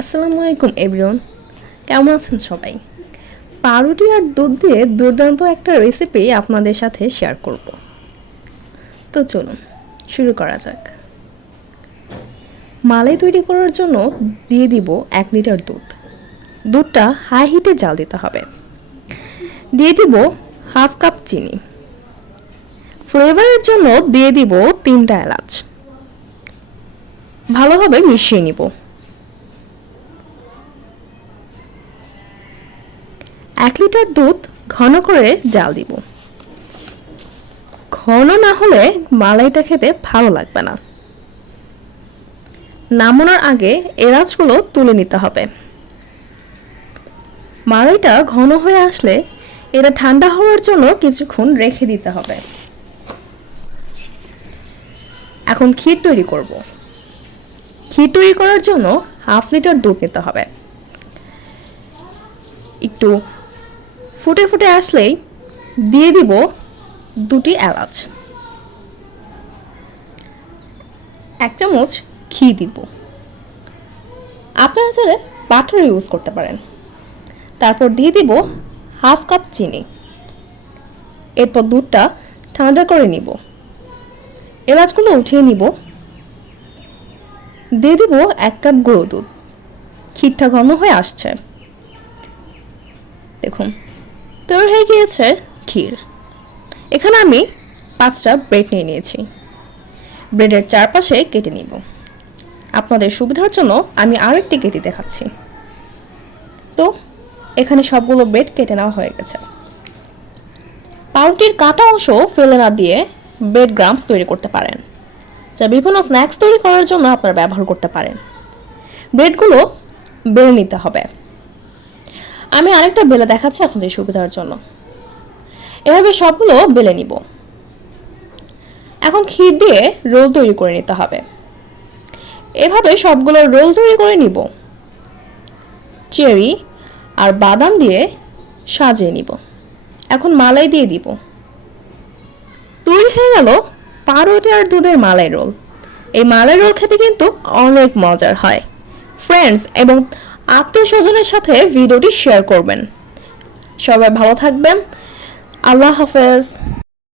আসসালামু আলাইকুম এভরিওয়ান, কেমন আছেন সবাই? পাউরুটি আর দুধ দিয়ে দুর্দান্ত একটা রেসিপি আপনাদের সাথে শেয়ার করব। তো চলুন শুরু করা যাক। মালাই তৈরি করার জন্য দিয়ে দিব 1 লিটার দুধ। দুধটা হাই হিটে জাল দিতে হবে। দিয়ে দিব হাফ কাপ চিনি। ফ্লেভারের জন্য দিয়ে দিব 3টা এলাচ। ভালোভাবে মিশিয়ে নিব। 1 লিটার দুধ ঘন করে জাল দিব। ঘন না হলে মালাইটা খেতে ভালো লাগবে না। নামানোর আগে এলাচগুলো তুলে নিতে হবে। মালাইটা ঘন হয়ে আসলে এটা ঠান্ডা হওয়ার জন্য কিছুক্ষণ রেখে দিতে হবে। এখন ক্ষীর তৈরি করব। ক্ষীর তৈরি করার জন্য হাফ লিটার দুধ নিতে হবে। একটু ফুটে ফুটে আসলেই দিয়ে দিব 2টি এলাচ, 1 চামচ ঘি দিব। আপনারা চাইলে বাটার ইউজ করতে পারেন। তারপর দিয়ে দিব হাফ কাপ চিনি। এরপর দুধটা ঠান্ডা করে নিব। এলাচগুলো উঠিয়ে নিব। দিয়ে দিব 1 কাপ গুঁড়ো দুধ। ক্ষীরটা ঘন হয়ে আসছে, দেখুন তৈরি হয়ে গিয়েছে ক্ষীর। এখানে আমি 5টা ব্রেড নিয়ে নিয়েছি। ব্রেডের চারপাশে কেটে নিব। আপনাদের সুবিধার জন্য আমি আরেকটি কেটে দেখাচ্ছি। তো এখানে সবগুলো ব্রেড কেটে নেওয়া হয়ে গেছে। পাউরুটির কাটা অংশ ফেলে না দিয়ে ব্রেড গ্রামস তৈরি করতে পারেন, যা বিভিন্ন স্ন্যাক্স তৈরি করার জন্য আপনারা ব্যবহার করতে পারেন। ব্রেডগুলো বেলে নিতে হবে। আমি আরেকটা বেলে দেখাচ্ছি আপনাদের সুবিধার জন্য। এভাবে সবগুলো বেলে নিব। এখন ক্ষীর দিয়ে রোল তৈরি করে নিতে হবে। এভাবে সবগুলো রোল তৈরি করে নিব। চেরি আর বাদাম দিয়ে সাজিয়ে নিব। এখন মালাই দিয়ে দিব। তৈরি হয়ে গেল পাউরুটি আর দুধের মালাই রোল। এই মালাই রোল খেতে কিন্তু অনেক মজার হয়। ফ্রেন্ডস এবং আত্মীয়-স্বজনের সাথে ভিডিওটি শেয়ার করবেন। সবাই ভালো থাকবেন। আল্লাহ হাফেজ।